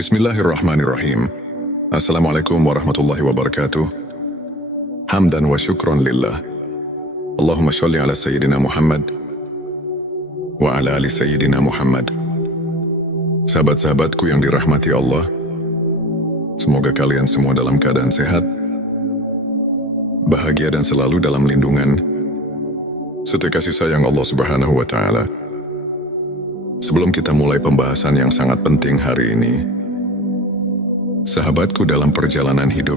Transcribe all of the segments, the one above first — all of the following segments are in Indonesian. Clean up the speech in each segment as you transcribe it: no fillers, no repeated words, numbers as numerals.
Bismillahirrahmanirrahim. Assalamualaikum warahmatullahi wabarakatuh. Hamdan wa syukron lillah. Allahumma sholli ala Sayyidina Muhammad wa ala ali Sayyidina Muhammad. Sahabat-sahabatku yang dirahmati Allah, semoga kalian semua dalam keadaan sehat, bahagia dan selalu dalam lindungan serta kasih sayang Allah Subhanahu wa Ta'ala. Sebelum kita mulai pembahasan yang sangat penting hari ini, sahabatku, dalam perjalanan hidup,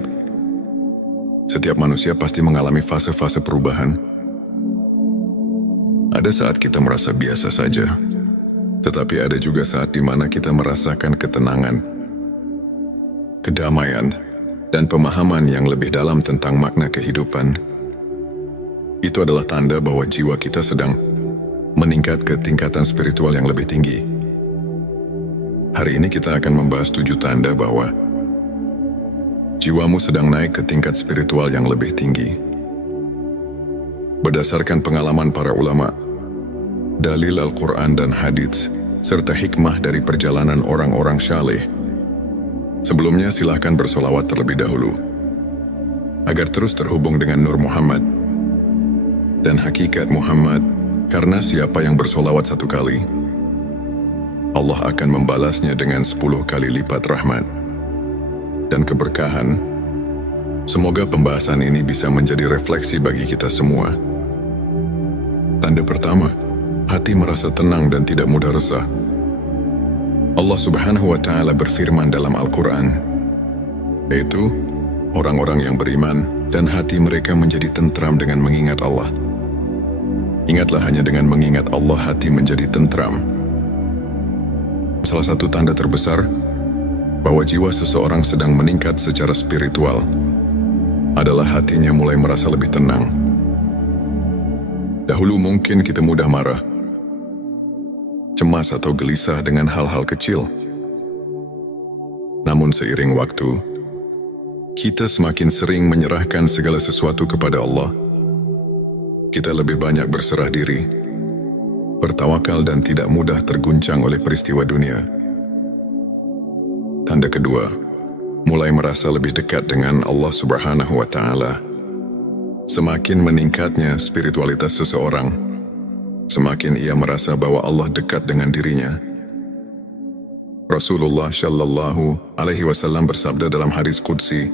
setiap manusia pasti mengalami fase-fase perubahan. Ada saat kita merasa biasa saja, tetapi ada juga saat di mana kita merasakan ketenangan, kedamaian, dan pemahaman yang lebih dalam tentang makna kehidupan. Itu adalah tanda bahwa jiwa kita sedang meningkat ke tingkatan spiritual yang lebih tinggi. Hari ini kita akan membahas 7 tanda bahwa jiwamu sedang naik ke tingkat spiritual yang lebih tinggi. Berdasarkan pengalaman para ulama, dalil Al-Quran dan hadits, serta hikmah dari perjalanan orang-orang syaleh. Sebelumnya silahkan bersolawat terlebih dahulu, agar terus terhubung dengan Nur Muhammad dan hakikat Muhammad, karena siapa yang bersolawat 1 kali, Allah akan membalasnya dengan 10 kali lipat rahmat dan keberkahan. Semoga pembahasan ini bisa menjadi refleksi bagi kita semua. Tanda pertama, hati merasa tenang dan tidak mudah resah. Allah Subhanahu wa Ta'ala berfirman dalam Al-Quran, yaitu orang-orang yang beriman dan hati mereka menjadi tentram dengan mengingat Allah. Ingatlah, hanya dengan mengingat Allah hati menjadi tentram. Salah satu tanda terbesar bahwa jiwa seseorang sedang meningkat secara spiritual adalah hatinya mulai merasa lebih tenang. Dahulu mungkin kita mudah marah, cemas atau gelisah dengan hal-hal kecil. Namun seiring waktu, kita semakin sering menyerahkan segala sesuatu kepada Allah. Kita lebih banyak berserah diri, bertawakal dan tidak mudah terguncang oleh peristiwa dunia. Tanda kedua, mulai merasa lebih dekat dengan Allah Subhanahu wa Ta'ala. Semakin meningkatnya spiritualitas seseorang, semakin ia merasa bahwa Allah dekat dengan dirinya. Rasulullah Shallallahu Alaihi Wasallam bersabda dalam hadis qudsi,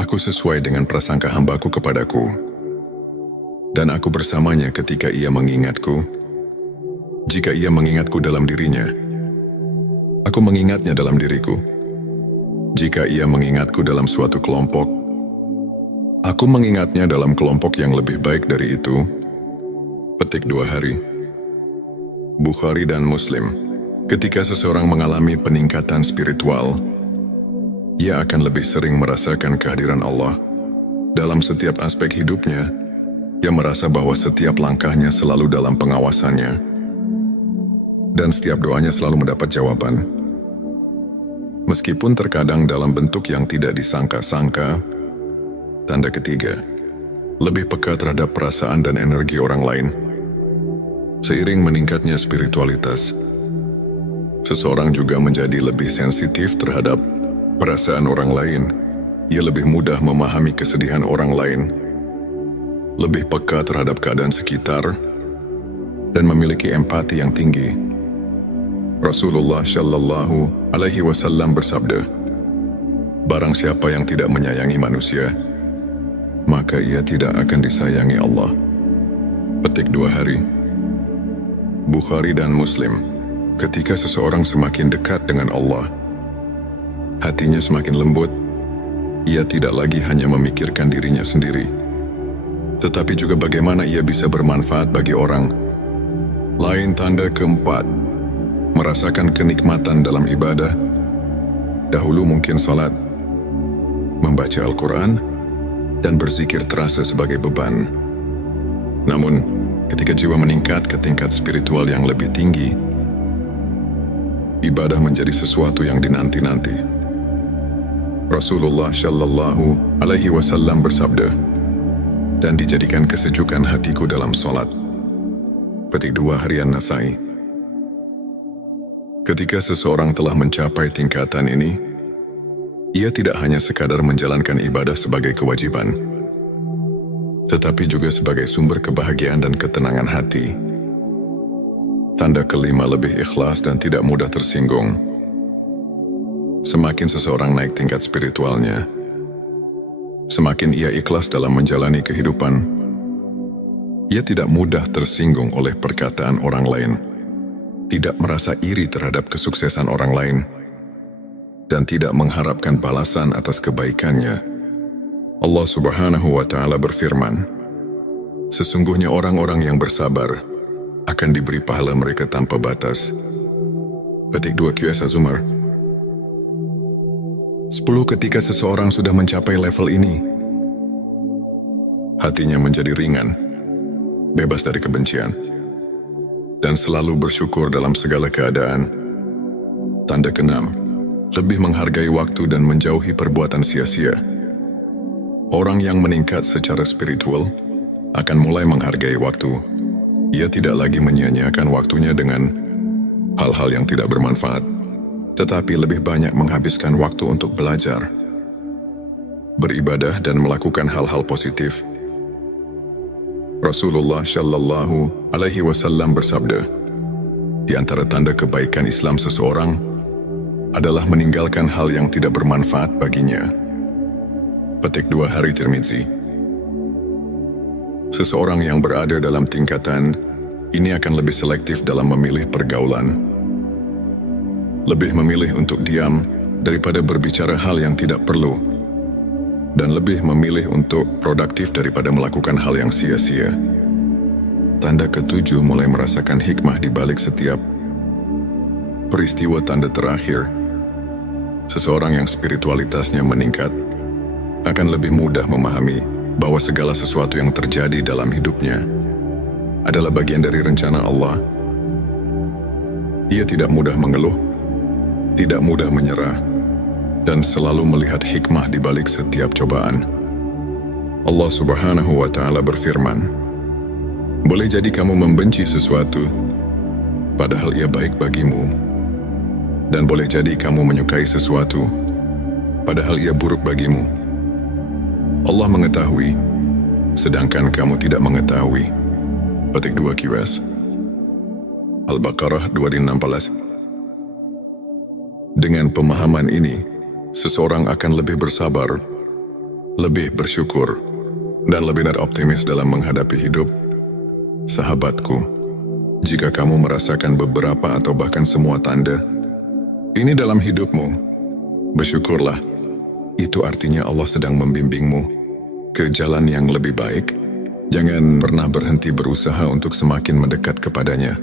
"Aku sesuai dengan prasangka hambaku kepadaku, dan aku bersamanya ketika ia mengingatku. Jika ia mengingatku dalam dirinya, aku mengingatnya dalam diriku. Jika ia mengingatku dalam suatu kelompok, aku mengingatnya dalam kelompok yang lebih baik dari itu." Petik 2 hari. Bukhari dan Muslim. Ketika seseorang mengalami peningkatan spiritual, ia akan lebih sering merasakan kehadiran Allah dalam setiap aspek hidupnya. Ia merasa bahwa setiap langkahnya selalu dalam pengawasannya, dan setiap doanya selalu mendapat jawaban. Meskipun terkadang dalam bentuk yang tidak disangka-sangka. Tanda ketiga, lebih peka terhadap perasaan dan energi orang lain. Seiring meningkatnya spiritualitas, seseorang juga menjadi lebih sensitif terhadap perasaan orang lain. Ia lebih mudah memahami kesedihan orang lain, lebih peka terhadap keadaan sekitar, dan memiliki empati yang tinggi. Rasulullah Shallallahu Alaihi Wasallam bersabda, "Barang siapa yang tidak menyayangi manusia, maka ia tidak akan disayangi Allah." Petik 2 hari. Bukhari dan Muslim. Ketika seseorang semakin dekat dengan Allah, hatinya semakin lembut. Ia tidak lagi hanya memikirkan dirinya sendiri, tetapi juga bagaimana ia bisa bermanfaat bagi orang lain. Tanda keempat, merasakan kenikmatan dalam ibadah. Dahulu mungkin salat, membaca Al-Quran, dan berzikir terasa sebagai beban. Namun, ketika jiwa meningkat ke tingkat spiritual yang lebih tinggi, ibadah menjadi sesuatu yang dinanti-nanti. Rasulullah Shallallahu Alaihi Wasallam bersabda, "Dan dijadikan kesejukan hatiku dalam sholat." Petik 2 harian Nasai. Ketika seseorang telah mencapai tingkatan ini, ia tidak hanya sekadar menjalankan ibadah sebagai kewajiban, tetapi juga sebagai sumber kebahagiaan dan ketenangan hati. Tanda kelima, lebih ikhlas dan tidak mudah tersinggung. Semakin seseorang naik tingkat spiritualnya, semakin ia ikhlas dalam menjalani kehidupan. Ia tidak mudah tersinggung oleh perkataan orang lain, tidak merasa iri terhadap kesuksesan orang lain, dan tidak mengharapkan balasan atas kebaikannya. Allah Subhanahu wa Ta'ala berfirman, sesungguhnya orang-orang yang bersabar akan diberi pahala mereka tanpa batas. Petik 2 QS Az-Zumar. 10. Ketika seseorang sudah mencapai level ini, hatinya menjadi ringan, bebas dari kebencian, dan selalu bersyukur dalam segala keadaan. Tanda ke-6, lebih menghargai waktu dan menjauhi perbuatan sia-sia. Orang yang meningkat secara spiritual akan mulai menghargai waktu. Ia tidak lagi menyia-nyiakan waktunya dengan hal-hal yang tidak bermanfaat, tetapi lebih banyak menghabiskan waktu untuk belajar, beribadah, dan melakukan hal-hal positif. Rasulullah Shallallahu Alaihi Wasallam bersabda, di antara tanda kebaikan Islam seseorang adalah meninggalkan hal yang tidak bermanfaat baginya. Petik 2 Hari Tirmizi. Seseorang yang berada dalam tingkatan ini akan lebih selektif dalam memilih pergaulan, lebih memilih untuk diam daripada berbicara hal yang tidak perlu, dan lebih memilih untuk produktif daripada melakukan hal yang sia-sia. Tanda ke-7, mulai merasakan hikmah di balik setiap peristiwa. Tanda terakhir, seseorang yang spiritualitasnya meningkat akan lebih mudah memahami bahwa segala sesuatu yang terjadi dalam hidupnya adalah bagian dari rencana Allah. Ia tidak mudah mengeluh, tidak mudah menyerah, dan selalu melihat hikmah di balik setiap cobaan. Allah Subhanahu wa Ta'ala berfirman, boleh jadi kamu membenci sesuatu, padahal ia baik bagimu. Dan boleh jadi kamu menyukai sesuatu, padahal ia buruk bagimu. Allah mengetahui, sedangkan kamu tidak mengetahui. Petik 2 QS. Al-Baqarah 216. Dengan pemahaman ini, seseorang akan lebih bersabar, lebih bersyukur, dan lebih optimis dalam menghadapi hidup. Sahabatku, jika kamu merasakan beberapa atau bahkan semua tanda ini dalam hidupmu, bersyukurlah. Itu artinya Allah sedang membimbingmu ke jalan yang lebih baik. Jangan pernah berhenti berusaha untuk semakin mendekat kepadanya.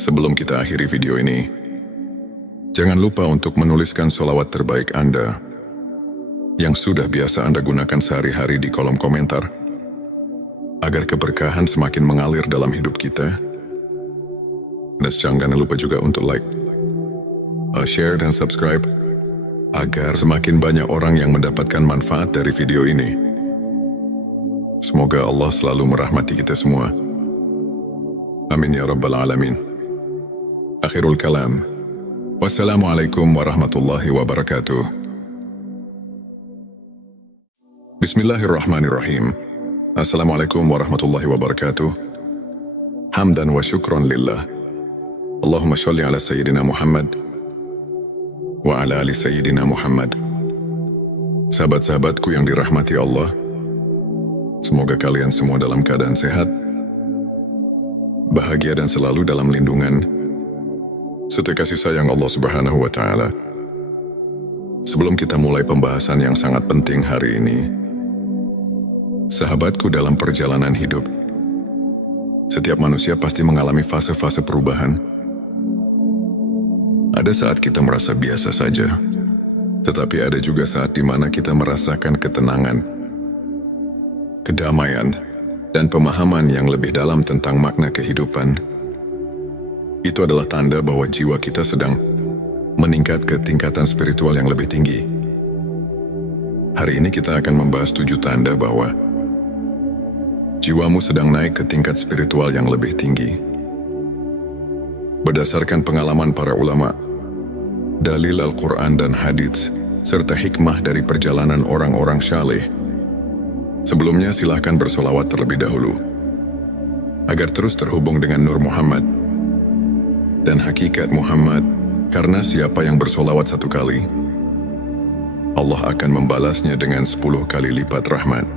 Sebelum kita akhiri video ini, jangan lupa untuk menuliskan sholawat terbaik Anda yang sudah biasa Anda gunakan sehari-hari di kolom komentar, agar keberkahan semakin mengalir dalam hidup kita. Dan jangan lupa juga untuk like, share, dan subscribe, agar semakin banyak orang yang mendapatkan manfaat dari video ini. Semoga Allah selalu merahmati kita semua. Amin ya Rabbal Alamin. Akhirul kalam. Wassalamualaikum warahmatullahi wabarakatuh. Bismillahirrahmanirrahim. Assalamualaikum warahmatullahi wabarakatuh. Hamdan wa syukran lillah. Allahumma sholli ala Sayyidina Muhammad wa ala ali Sayyidina Muhammad. Sahabat-sahabatku yang dirahmati Allah, semoga kalian semua dalam keadaan sehat, bahagia, dan selalu dalam lindungan serta kasih sayang Allah Subhanahu wa Ta'ala. Sebelum kita mulai pembahasan yang sangat penting hari ini, sahabatku, dalam perjalanan hidup, setiap manusia pasti mengalami fase-fase perubahan. Ada saat kita merasa biasa saja, tetapi ada juga saat di mana kita merasakan ketenangan, kedamaian, dan pemahaman yang lebih dalam tentang makna kehidupan. Itu adalah tanda bahwa jiwa kita sedang meningkat ke tingkatan spiritual yang lebih tinggi. Hari ini kita akan membahas 7 tanda bahwa jiwamu sedang naik ke tingkat spiritual yang lebih tinggi. Berdasarkan pengalaman para ulama, dalil Al-Quran dan hadits, serta hikmah dari perjalanan orang-orang syaleh. Sebelumnya silahkan bersolawat terlebih dahulu, agar terus terhubung dengan Nur Muhammad dan hakikat Muhammad, karena siapa yang bersolawat 1 kali, Allah akan membalasnya dengan 10 kali lipat rahmat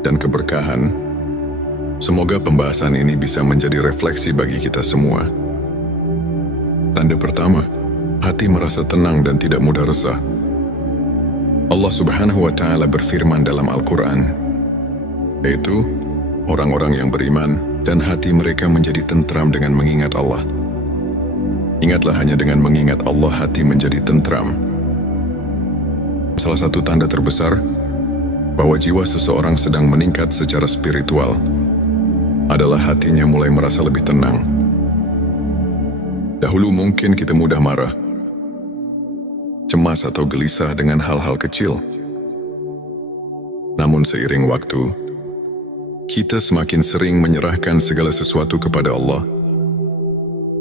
dan keberkahan. Semoga pembahasan ini bisa menjadi refleksi bagi kita semua. Tanda pertama, hati merasa tenang dan tidak mudah resah. Allah Subhanahu wa Ta'ala berfirman dalam Al-Quran, yaitu orang-orang yang beriman dan hati mereka menjadi tentram dengan mengingat Allah. Ingatlah, hanya dengan mengingat Allah hati menjadi tentram. Salah satu tanda terbesar bahwa jiwa seseorang sedang meningkat secara spiritual adalah hatinya mulai merasa lebih tenang. Dahulu mungkin kita mudah marah, cemas atau gelisah dengan hal-hal kecil. Namun seiring waktu, kita semakin sering menyerahkan segala sesuatu kepada Allah.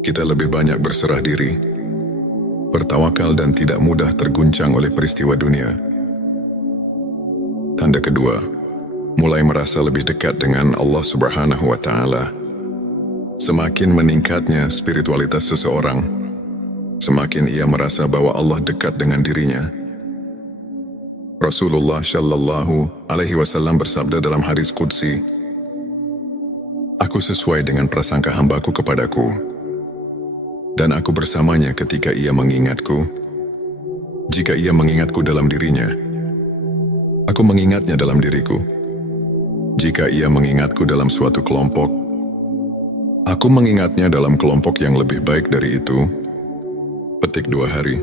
Kita lebih banyak berserah diri, bertawakal dan tidak mudah terguncang oleh peristiwa dunia. Tanda kedua, mulai merasa lebih dekat dengan Allah Subhanahu wa Ta'ala. Semakin meningkatnya spiritualitas seseorang, semakin ia merasa bahwa Allah dekat dengan dirinya. Rasulullah Shallallahu Alaihi Wasallam bersabda dalam hadis qudsi, "Aku sesuai dengan prasangka hambaku kepadaku, dan aku bersamanya ketika ia mengingatku. Jika ia mengingatku dalam dirinya, aku mengingatnya dalam diriku. Jika ia mengingatku dalam suatu kelompok, aku mengingatnya dalam kelompok yang lebih baik dari itu." Petik 2 hari.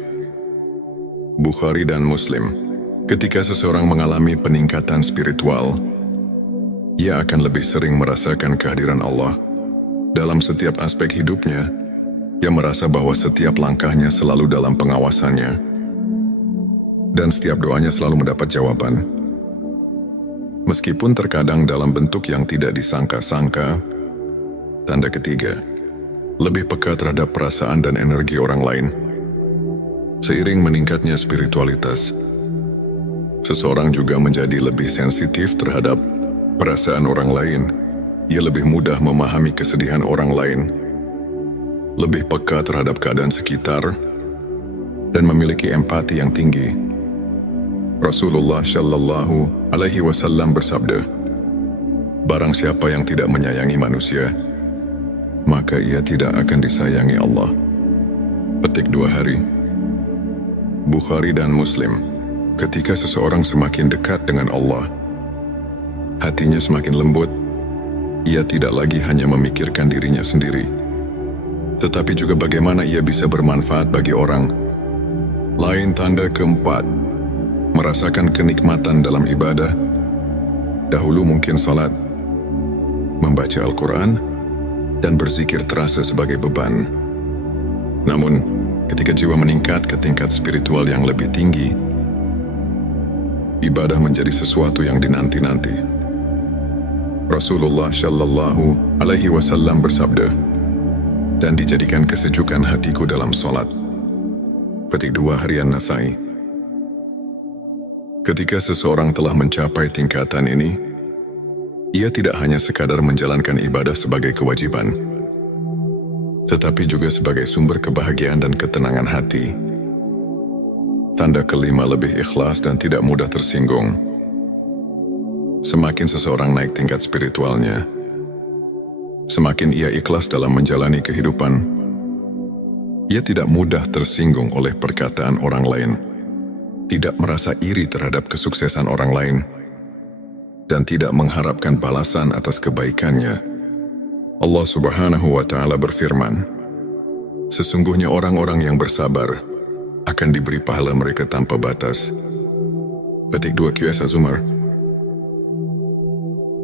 Bukhari dan Muslim. Ketika seseorang mengalami peningkatan spiritual, ia akan lebih sering merasakan kehadiran Allah. Dalam setiap aspek hidupnya, ia merasa bahwa setiap langkahnya selalu dalam pengawasannya, dan setiap doanya selalu mendapat jawaban. Meskipun terkadang dalam bentuk yang tidak disangka-sangka. Tanda ketiga, lebih peka terhadap perasaan dan energi orang lain. Seiring meningkatnya spiritualitas, seseorang juga menjadi lebih sensitif terhadap perasaan orang lain. Ia lebih mudah memahami kesedihan orang lain, lebih peka terhadap keadaan sekitar, dan memiliki empati yang tinggi. Rasulullah Shallallahu Alaihi Wasallam bersabda, "Barang siapa yang tidak menyayangi manusia, maka ia tidak akan disayangi Allah." Petik 2 hari. Bukhari dan Muslim. Ketika seseorang semakin dekat dengan Allah, hatinya semakin lembut. Ia tidak lagi hanya memikirkan dirinya sendiri, tetapi juga bagaimana ia bisa bermanfaat bagi orang lain. Tanda keempat, merasakan kenikmatan dalam ibadah. Dahulu mungkin salat, membaca Al-Quran, dan berzikir terasa sebagai beban. Namun, ketika jiwa meningkat ke tingkat spiritual yang lebih tinggi, ibadah menjadi sesuatu yang dinanti-nanti. Rasulullah Shallallahu Alaihi Wasallam bersabda, "Dan dijadikan kesejukan hatiku dalam solat." Petik 2 harian Nasai. Ketika seseorang telah mencapai tingkatan ini, ia tidak hanya sekadar menjalankan ibadah sebagai kewajiban, tetapi juga sebagai sumber kebahagiaan dan ketenangan hati. Tanda kelima, lebih ikhlas dan tidak mudah tersinggung. Semakin seseorang naik tingkat spiritualnya, semakin ia ikhlas dalam menjalani kehidupan. Ia tidak mudah tersinggung oleh perkataan orang lain, tidak merasa iri terhadap kesuksesan orang lain, dan tidak mengharapkan balasan atas kebaikannya. Allah Subhanahu wa Ta'ala berfirman, "Sesungguhnya orang-orang yang bersabar akan diberi pahala mereka tanpa batas." Petik 2 QS Az-Zumar.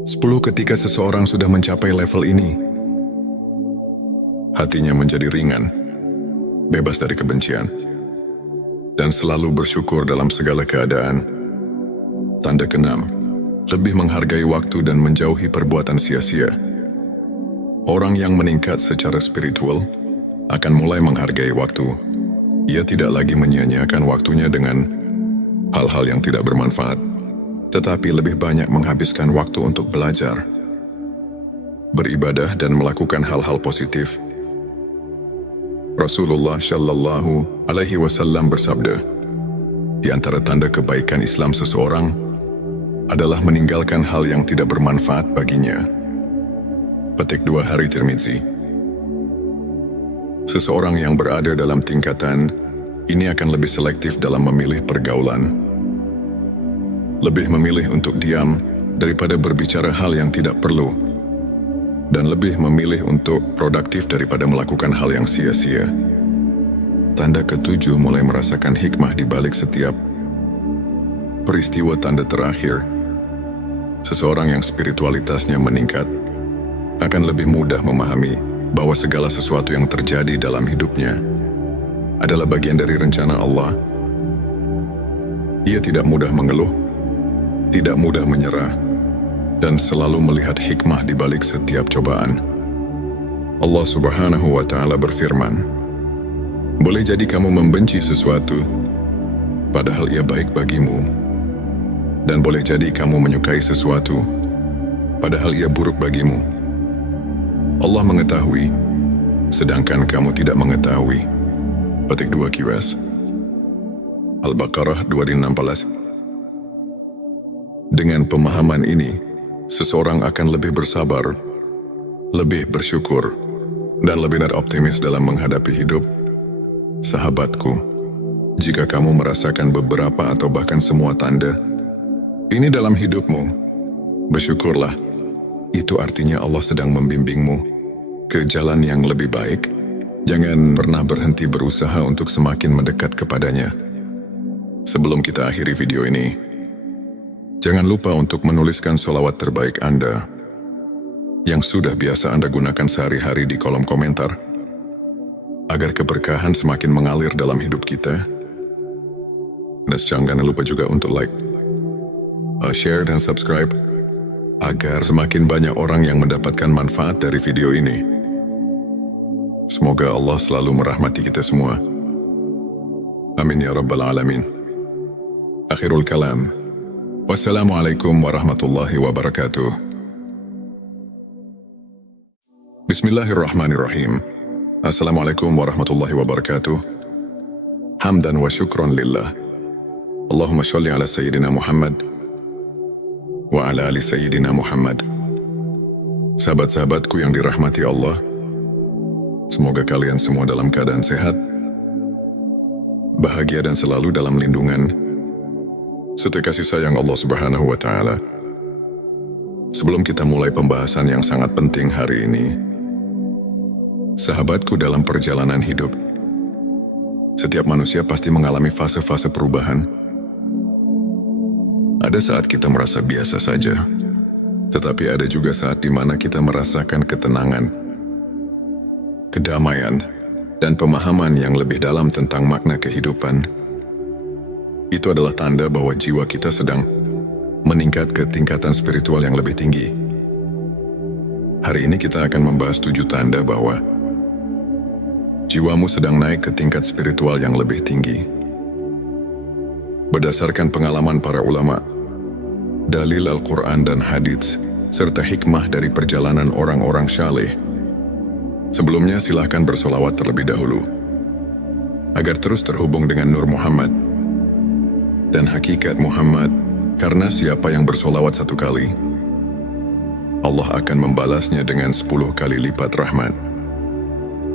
10. Ketika seseorang sudah mencapai level ini, hatinya menjadi ringan, bebas dari kebencian, dan selalu bersyukur dalam segala keadaan. Tanda keenam, lebih menghargai waktu dan menjauhi perbuatan sia-sia. Orang yang meningkat secara spiritual akan mulai menghargai waktu. Ia tidak lagi menyia-nyiakan waktunya dengan hal-hal yang tidak bermanfaat, tetapi lebih banyak menghabiskan waktu untuk belajar, beribadah dan melakukan hal-hal positif. Rasulullah Shallallahu Alaihi Wasallam bersabda, di antara tanda kebaikan Islam seseorang adalah meninggalkan hal yang tidak bermanfaat baginya. Petik 2 Hari Tirmizi. Seseorang yang berada dalam tingkatan ini akan lebih selektif dalam memilih pergaulan, lebih memilih untuk diam daripada berbicara hal yang tidak perlu, dan lebih memilih untuk produktif daripada melakukan hal yang sia-sia. Tanda ketujuh, mulai merasakan hikmah di balik setiap peristiwa. Tanda terakhir, seseorang yang spiritualitasnya meningkat akan lebih mudah memahami bahwa segala sesuatu yang terjadi dalam hidupnya adalah bagian dari rencana Allah. Ia tidak mudah mengeluh, tidak mudah menyerah, dan selalu melihat hikmah di balik setiap cobaan. Allah Subhanahu wa Ta'ala berfirman, boleh jadi kamu membenci sesuatu, padahal ia baik bagimu, dan boleh jadi kamu menyukai sesuatu, padahal ia buruk bagimu. Allah mengetahui, sedangkan kamu tidak mengetahui. Petik 2 QS. Al-Baqarah 216. Dengan pemahaman ini, seseorang akan lebih bersabar, lebih bersyukur, dan lebih optimis dalam menghadapi hidup. Sahabatku, jika kamu merasakan beberapa atau bahkan semua tanda ini dalam hidupmu, bersyukurlah. Itu artinya Allah sedang membimbingmu ke jalan yang lebih baik. Jangan pernah berhenti berusaha untuk semakin mendekat kepadanya. Sebelum kita akhiri video ini, jangan lupa untuk menuliskan sholawat terbaik Anda yang sudah biasa Anda gunakan sehari-hari di kolom komentar, agar keberkahan semakin mengalir dalam hidup kita. Dan jangan lupa juga untuk like, share dan subscribe, agar semakin banyak orang yang mendapatkan manfaat dari video ini. Semoga Allah selalu merahmati kita semua. Amin ya Rabbal Alamin. Akhirul kalam. Wassalamualaikum warahmatullahi wabarakatuh. Bismillahirrahmanirrahim. Assalamualaikum warahmatullahi wabarakatuh. Hamdan wa syukron lillah. Allahumma sholli ala Sayyidina Muhammad wa ala ali Sayyidina Muhammad. Sahabat-sahabatku yang dirahmati Allah, semoga kalian semua dalam keadaan sehat, bahagia dan selalu dalam lindungan serta kasih sayang Allah Subhanahu wa Ta'ala. Sebelum kita mulai pembahasan yang sangat penting hari ini, sahabatku, dalam perjalanan hidup, setiap manusia pasti mengalami fase-fase perubahan. Ada saat kita merasa biasa saja, tetapi ada juga saat di mana kita merasakan ketenangan, kedamaian, dan pemahaman yang lebih dalam tentang makna kehidupan. Itu adalah tanda bahwa jiwa kita sedang meningkat ke tingkatan spiritual yang lebih tinggi. Hari ini kita akan membahas 7 tanda bahwa jiwamu sedang naik ke tingkat spiritual yang lebih tinggi. Berdasarkan pengalaman para ulama, dalil Al-Quran dan hadits, serta hikmah dari perjalanan orang-orang syaleh, sebelumnya silahkan bersolawat terlebih dahulu, agar terus terhubung dengan Nur Muhammad dan hakikat Muhammad, karena siapa yang bersolawat 1 kali, Allah akan membalasnya dengan 10 kali lipat rahmat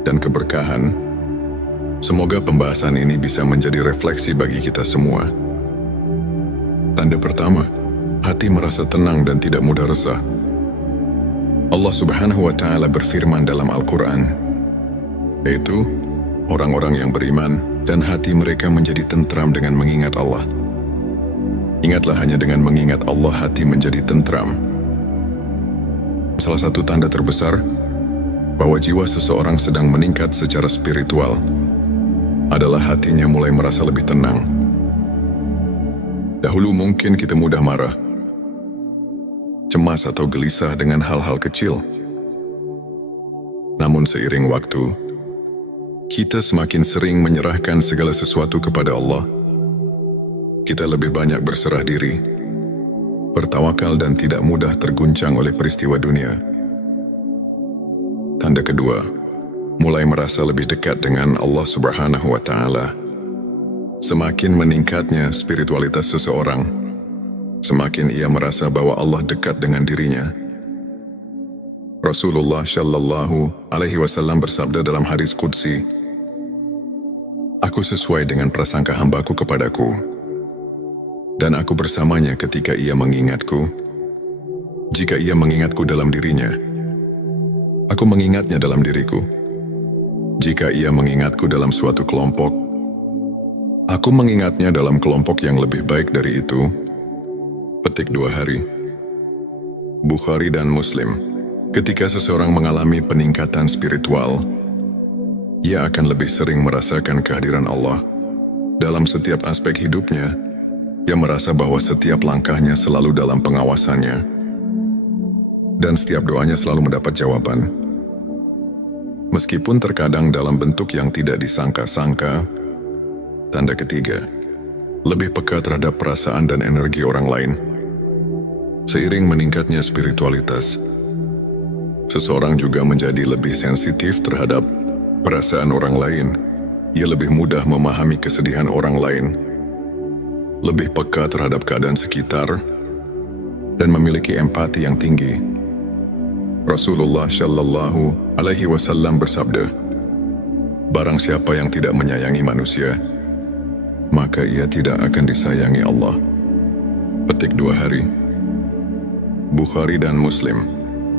dan keberkahan. Semoga pembahasan ini bisa menjadi refleksi bagi kita semua. Tanda pertama, hati merasa tenang dan tidak mudah resah. Allah Subhanahu wa Ta'ala berfirman dalam Al-Quran, yaitu orang-orang yang beriman dan hati mereka menjadi tentram dengan mengingat Allah. Ingatlah, hanya dengan mengingat Allah hati menjadi tentram. Salah satu tanda terbesar bahwa jiwa seseorang sedang meningkat secara spiritual adalah hatinya mulai merasa lebih tenang. Dahulu mungkin kita mudah marah, cemas atau gelisah dengan hal-hal kecil. Namun seiring waktu, kita semakin sering menyerahkan segala sesuatu kepada Allah. Kita lebih banyak berserah diri, bertawakal dan tidak mudah terguncang oleh peristiwa dunia. Tanda kedua, mulai merasa lebih dekat dengan Allah Subhanahu wa Ta'ala. Semakin meningkatnya spiritualitas seseorang, semakin ia merasa bahwa Allah dekat dengan dirinya. Rasulullah Shallallahu Alaihi Wasallam bersabda dalam hadis qudsi, "Aku sesuai dengan prasangka hambaku kepadaku, dan aku bersamanya ketika ia mengingatku. Jika ia mengingatku dalam dirinya, aku mengingatnya dalam diriku. Jika ia mengingatku dalam suatu kelompok, aku mengingatnya dalam kelompok yang lebih baik dari itu." Petik 2 hari. Bukhari dan Muslim. Ketika seseorang mengalami peningkatan spiritual, ia akan lebih sering merasakan kehadiran Allah. Dalam setiap aspek hidupnya, ia merasa bahwa setiap langkahnya selalu dalam pengawasannya, dan setiap doanya selalu mendapat jawaban. Meskipun terkadang dalam bentuk yang tidak disangka-sangka. Tanda ketiga, lebih peka terhadap perasaan dan energi orang lain. Seiring meningkatnya spiritualitas, seseorang juga menjadi lebih sensitif terhadap perasaan orang lain. Ia lebih mudah memahami kesedihan orang lain, lebih peka terhadap keadaan sekitar, dan memiliki empati yang tinggi. Rasulullah Shallallahu Alaihi Wasallam bersabda, "Barang siapa yang tidak menyayangi manusia, maka ia tidak akan disayangi Allah." Petik 2 hari. Bukhari dan Muslim.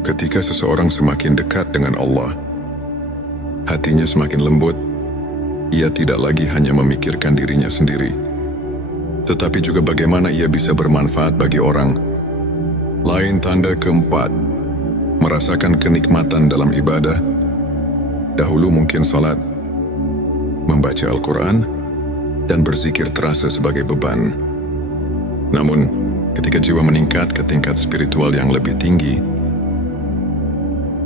Ketika seseorang semakin dekat dengan Allah, hatinya semakin lembut. Ia tidak lagi hanya memikirkan dirinya sendiri, tetapi juga bagaimana ia bisa bermanfaat bagi orang lain. Tanda keempat, merasakan kenikmatan dalam ibadah. Dahulu mungkin salat, membaca Al-Quran, dan berzikir terasa sebagai beban. Namun, ketika jiwa meningkat ke tingkat spiritual yang lebih tinggi,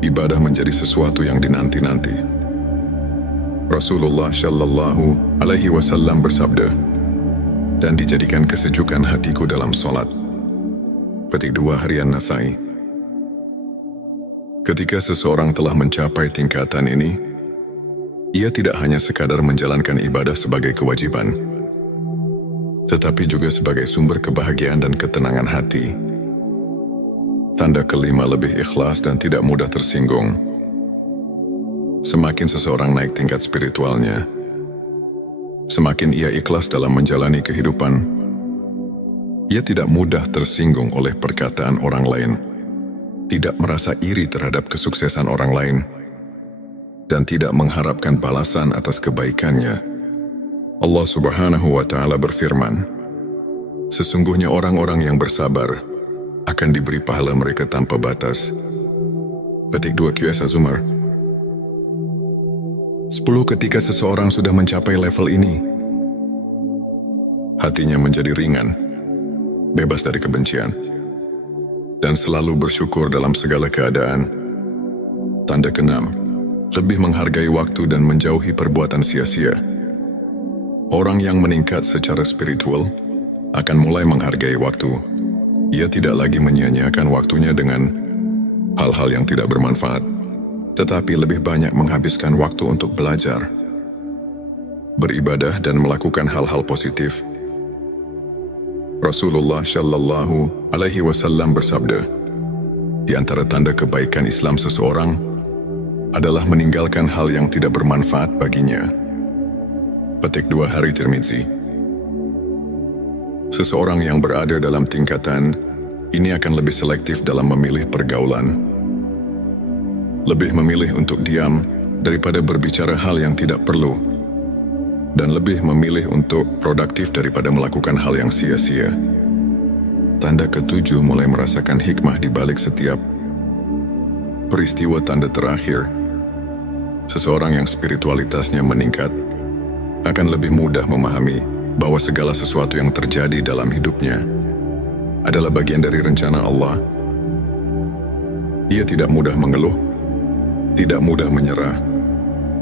ibadah menjadi sesuatu yang dinanti-nanti. Rasulullah Shallallahu Alaihi Wasallam bersabda, "Dan dijadikan kesejukan hatiku dalam solat." Petik 2 harian Nasai. Ketika seseorang telah mencapai tingkatan ini, ia tidak hanya sekadar menjalankan ibadah sebagai kewajiban, tetapi juga sebagai sumber kebahagiaan dan ketenangan hati. Tanda kelima, lebih ikhlas dan tidak mudah tersinggung. Semakin seseorang naik tingkat spiritualnya, semakin ia ikhlas dalam menjalani kehidupan. Ia tidak mudah tersinggung oleh perkataan orang lain, tidak merasa iri terhadap kesuksesan orang lain, dan tidak mengharapkan balasan atas kebaikannya. Allah Subhanahu wa Ta'ala berfirman, "Sesungguhnya orang-orang yang bersabar akan diberi pahala mereka tanpa batas." Petik 2 QS Az-Zumar. 10. Ketika seseorang sudah mencapai level ini, hatinya menjadi ringan, bebas dari kebencian, dan selalu bersyukur dalam segala keadaan. Tanda keenam, lebih menghargai waktu dan menjauhi perbuatan sia-sia. Orang yang meningkat secara spiritual akan mulai menghargai waktu. Ia tidak lagi menyia-nyiakan waktunya dengan hal-hal yang tidak bermanfaat, tetapi lebih banyak menghabiskan waktu untuk belajar, beribadah dan melakukan hal-hal positif. Rasulullah Shallallahu Alaihi Wasallam bersabda, "Di antara tanda kebaikan Islam seseorang adalah meninggalkan hal yang tidak bermanfaat baginya." Petik 2 hari Tirmizi. Seseorang yang berada dalam tingkatan ini akan lebih selektif dalam memilih pergaulan, lebih memilih untuk diam daripada berbicara hal yang tidak perlu, dan lebih memilih untuk produktif daripada melakukan hal yang sia-sia. Tanda ketujuh, mulai merasakan hikmah di balik setiap peristiwa. Tanda terakhir, seseorang yang spiritualitasnya meningkat akan lebih mudah memahami bahwa segala sesuatu yang terjadi dalam hidupnya adalah bagian dari rencana Allah. Ia tidak mudah mengeluh, tidak mudah menyerah,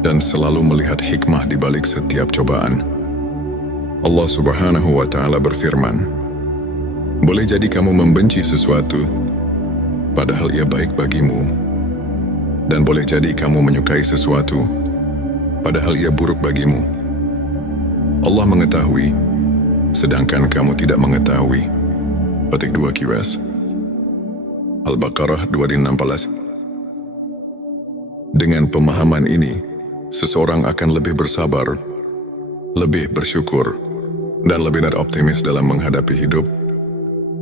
dan selalu melihat hikmah di balik setiap cobaan. Allah Subhanahu wa Ta'ala berfirman, "Boleh jadi kamu membenci sesuatu, padahal ia baik bagimu. Dan boleh jadi kamu menyukai sesuatu, padahal ia buruk bagimu. Allah mengetahui, sedangkan kamu tidak mengetahui." Petik 2 QS. Al-Baqarah 216. Dengan pemahaman ini, seseorang akan lebih bersabar, lebih bersyukur, dan lebih optimis dalam menghadapi hidup.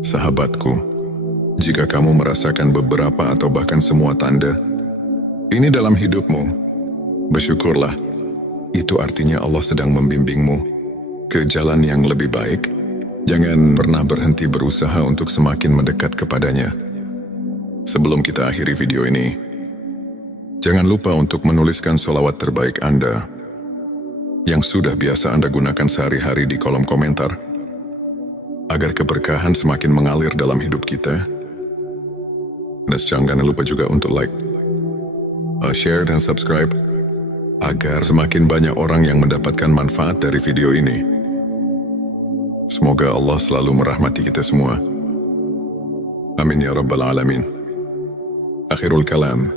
Sahabatku, jika kamu merasakan beberapa atau bahkan semua tanda ini dalam hidupmu, bersyukurlah. Itu artinya Allah sedang membimbingmu ke jalan yang lebih baik. Jangan pernah berhenti berusaha untuk semakin mendekat kepadanya. Sebelum kita akhiri video ini, jangan lupa untuk menuliskan sholawat terbaik Anda yang sudah biasa Anda gunakan sehari-hari di kolom komentar, agar keberkahan semakin mengalir dalam hidup kita. Dan jangan lupa juga untuk like, share, dan subscribe, agar semakin banyak orang yang mendapatkan manfaat dari video ini. Semoga Allah selalu merahmati kita semua. Amin ya Rabbal Alamin. Akhirul kalam.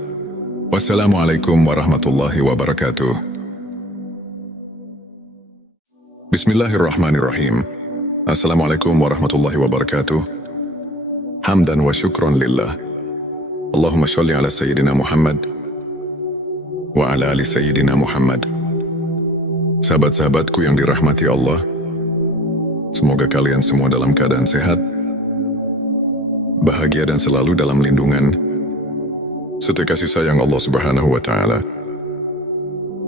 Wassalamualaikum warahmatullahi wabarakatuh. Bismillahirrahmanirrahim. Assalamualaikum warahmatullahi wabarakatuh. Hamdan wa syukron lillah. Allahumma sholli ala Sayyidina Muhammad wa ala ali Sayyidina Muhammad. Sahabat-sahabatku yang dirahmati Allah, semoga kalian semua dalam keadaan sehat, bahagia, dan selalu dalam lindungan serta kasih sayang Allah Subhanahu wa Ta'ala.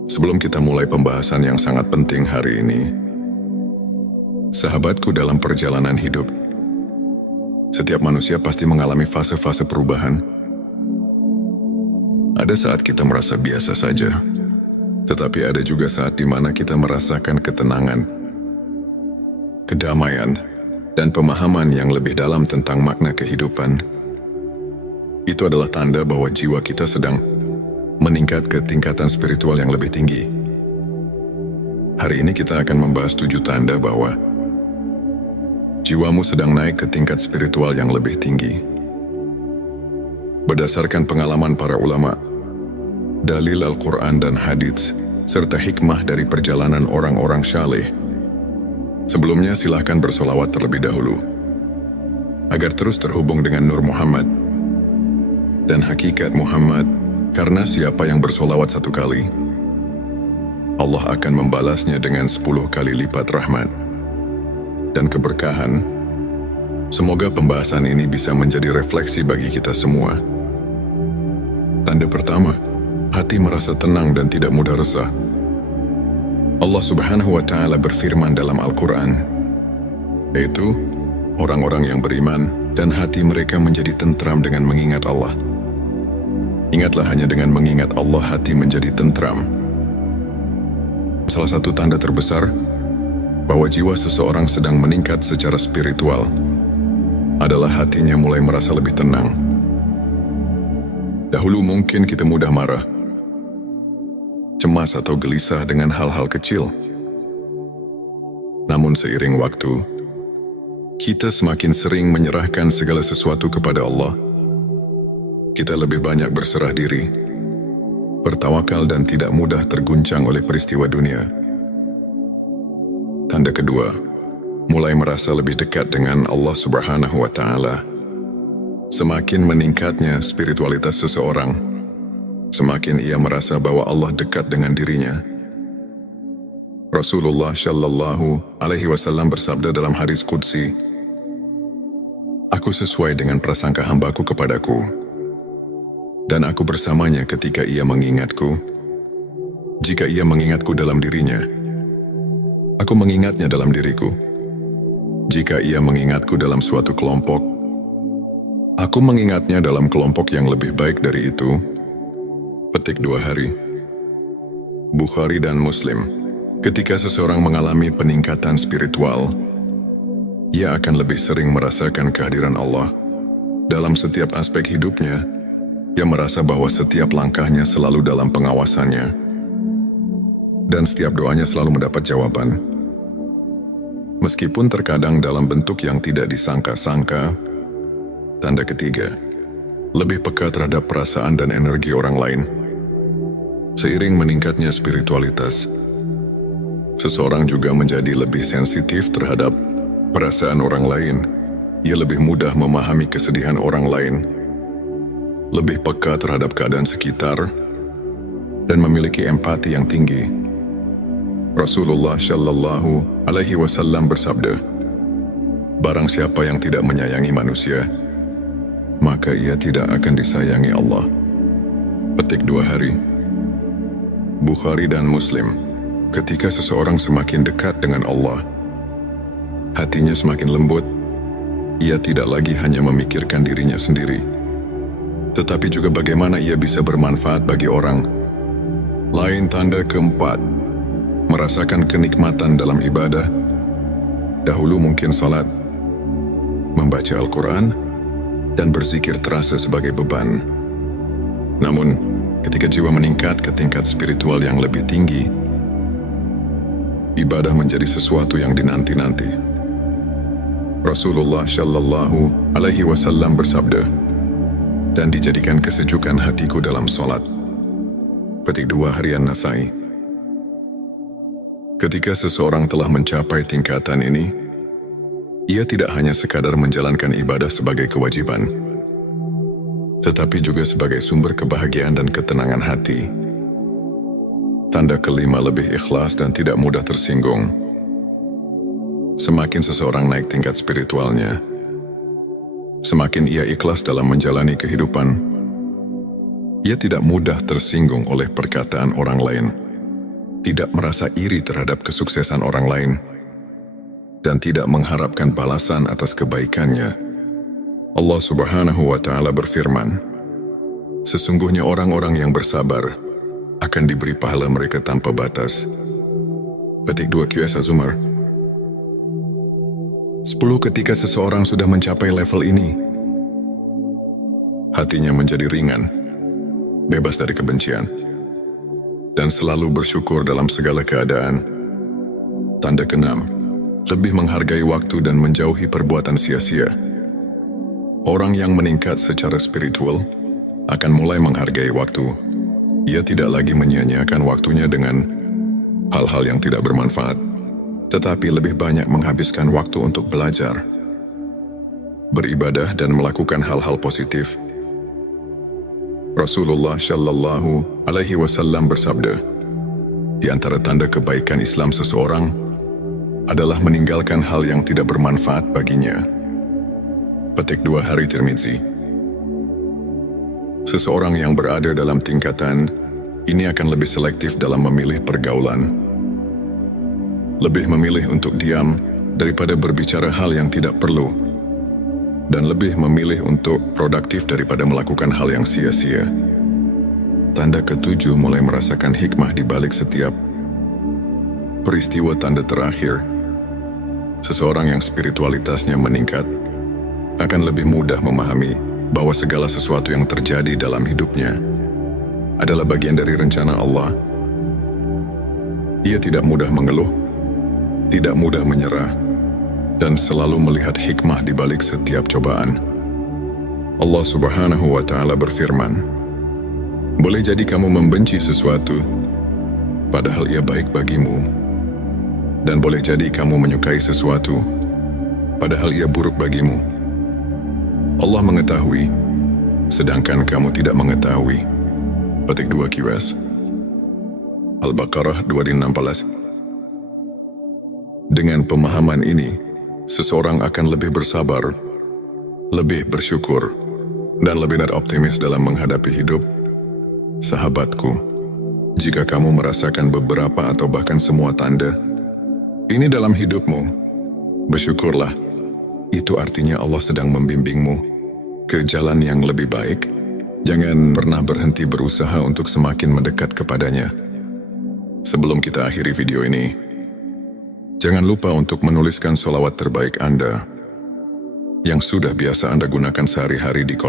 Sebelum kita mulai pembahasan yang sangat penting hari ini, sahabatku, dalam perjalanan hidup, setiap manusia pasti mengalami fase-fase perubahan. Ada saat kita merasa biasa saja, tetapi ada juga saat di mana kita merasakan ketenangan, kedamaian, dan pemahaman yang lebih dalam tentang makna kehidupan. Itu adalah tanda bahwa jiwa kita sedang meningkat ke tingkatan spiritual yang lebih tinggi. Hari ini kita akan membahas 7 tanda bahwa jiwamu sedang naik ke tingkat spiritual yang lebih tinggi. Berdasarkan pengalaman para ulama, dalil Al-Quran dan hadits, serta hikmah dari perjalanan orang-orang syaleh. Sebelumnya silahkan bersolawat terlebih dahulu, agar terus terhubung dengan Nur Muhammad dan hakikat Muhammad, karena siapa yang bersolawat 1 kali, Allah akan membalasnya dengan 10 kali lipat rahmat dan keberkahan. Semoga pembahasan ini bisa menjadi refleksi bagi kita semua. Tanda pertama, hati merasa tenang dan tidak mudah resah. Allah Subhanahu wa Ta'ala berfirman dalam Al-Quran, yaitu orang-orang yang beriman dan hati mereka menjadi tentram dengan mengingat Allah. Ingatlah, hanya dengan mengingat Allah hati menjadi tentram. Salah satu tanda terbesar bahwa jiwa seseorang sedang meningkat secara spiritual adalah hatinya mulai merasa lebih tenang. Dahulu mungkin kita mudah marah, cemas, atau gelisah dengan hal-hal kecil. Namun seiring waktu, kita semakin sering menyerahkan segala sesuatu kepada Allah. Kita lebih banyak berserah diri, bertawakal, dan tidak mudah terguncang oleh peristiwa dunia. Tanda kedua, mulai merasa lebih dekat dengan Allah Subhanahu wa Ta'ala. Semakin meningkatnya spiritualitas seseorang, semakin ia merasa bahwa Allah dekat dengan dirinya. Rasulullah Shallallahu Alaihi Wasallam bersabda dalam hadis qudsi, "Aku sesuai dengan prasangka hambaku kepadaku, dan aku bersamanya ketika ia mengingatku. Jika ia mengingatku dalam dirinya, aku mengingatnya dalam diriku. Jika ia mengingatku dalam suatu kelompok, aku mengingatnya dalam kelompok yang lebih baik dari itu." Petik 2 hari. Bukhari dan Muslim. Ketika seseorang mengalami peningkatan spiritual, ia akan lebih sering merasakan kehadiran Allah dalam setiap aspek hidupnya. Ia merasa bahwa setiap langkahnya selalu dalam pengawasannya. dan setiap doanya selalu mendapat jawaban. Meskipun terkadang dalam bentuk yang tidak disangka-sangka. Tanda ketiga, lebih peka terhadap perasaan dan energi orang lain. Seiring meningkatnya spiritualitas, seseorang juga menjadi lebih sensitif terhadap perasaan orang lain. Ia lebih mudah memahami kesedihan orang lain, lebih peka terhadap keadaan sekitar, dan memiliki empati yang tinggi. Rasulullah Shallallahu Alaihi Wasallam bersabda, "Barang siapa yang tidak menyayangi manusia, maka ia tidak akan disayangi Allah." Petik 2 hari. Bukhari dan Muslim. Ketika seseorang semakin dekat dengan Allah, hatinya semakin lembut. Ia tidak lagi hanya memikirkan dirinya sendiri, tetapi juga bagaimana ia bisa bermanfaat bagi orang lain. Tanda keempat, merasakan kenikmatan dalam ibadah. Dahulu mungkin salat, membaca Al-Quran, dan berzikir terasa sebagai beban. Namun, ketika jiwa meningkat ke tingkat spiritual yang lebih tinggi, ibadah menjadi sesuatu yang dinanti-nanti. Rasulullah Shallallahu Alaihi Wasallam bersabda, "Dan dijadikan kesejukan hatiku dalam salat." Petik 2 harian Nasai. Ketika seseorang telah mencapai tingkatan ini, ia tidak hanya sekadar menjalankan ibadah sebagai kewajiban, tetapi juga sebagai sumber kebahagiaan dan ketenangan hati. Tanda kelima, lebih ikhlas dan tidak mudah tersinggung. Semakin seseorang naik tingkat spiritualnya, semakin ia ikhlas dalam menjalani kehidupan. Ia tidak mudah tersinggung oleh perkataan orang lain, tidak merasa iri terhadap kesuksesan orang lain, dan tidak mengharapkan balasan atas kebaikannya. Allah Subhanahu wa Ta'ala berfirman, "Sesungguhnya orang-orang yang bersabar akan diberi pahala mereka tanpa batas." Petik 2 QS Az-Zumar. 10. Ketika seseorang sudah mencapai level ini, hatinya menjadi ringan, bebas dari kebencian, dan selalu bersyukur dalam segala keadaan. Tanda ke-6, lebih menghargai waktu dan menjauhi perbuatan sia-sia. Orang yang meningkat secara spiritual akan mulai menghargai waktu. Ia tidak lagi menyia-nyiakan waktunya dengan hal-hal yang tidak bermanfaat, tetapi lebih banyak menghabiskan waktu untuk belajar, beribadah, dan melakukan hal-hal positif. Rasulullah Shallallahu Alaihi Wasallam bersabda, "Di antara tanda kebaikan Islam seseorang adalah meninggalkan hal yang tidak bermanfaat baginya." Petik 2 hari Tirmizi. Seseorang yang berada dalam tingkatan ini akan lebih selektif dalam memilih pergaulan, lebih memilih untuk diam daripada berbicara hal yang tidak perlu, dan lebih memilih untuk produktif daripada melakukan hal yang sia-sia. Tanda ke-7, mulai merasakan hikmah di balik setiap peristiwa. Tanda terakhir, seseorang yang spiritualitasnya meningkat akan lebih mudah memahami bahwa segala sesuatu yang terjadi dalam hidupnya adalah bagian dari rencana Allah. Ia tidak mudah mengeluh, tidak mudah menyerah, dan selalu melihat hikmah di balik setiap cobaan. Allah Subhanahu wa Ta'ala berfirman, "Boleh jadi kamu membenci sesuatu, padahal ia baik bagimu. Dan boleh jadi kamu menyukai sesuatu, padahal ia buruk bagimu. Allah mengetahui, sedangkan kamu tidak mengetahui." Petik 2 QS. Al-Baqarah 216. Dengan pemahaman ini, seseorang akan lebih bersabar, lebih bersyukur, dan lebih optimis dalam menghadapi hidup. Sahabatku, jika kamu merasakan beberapa atau bahkan semua tanda ini dalam hidupmu, bersyukurlah. Itu artinya Allah sedang membimbingmu ke jalan yang lebih baik. Jangan pernah berhenti berusaha untuk semakin mendekat kepadanya. Sebelum kita akhiri video ini, jangan lupa untuk menuliskan sholawat terbaik Anda yang sudah biasa Anda gunakan sehari-hari di kolom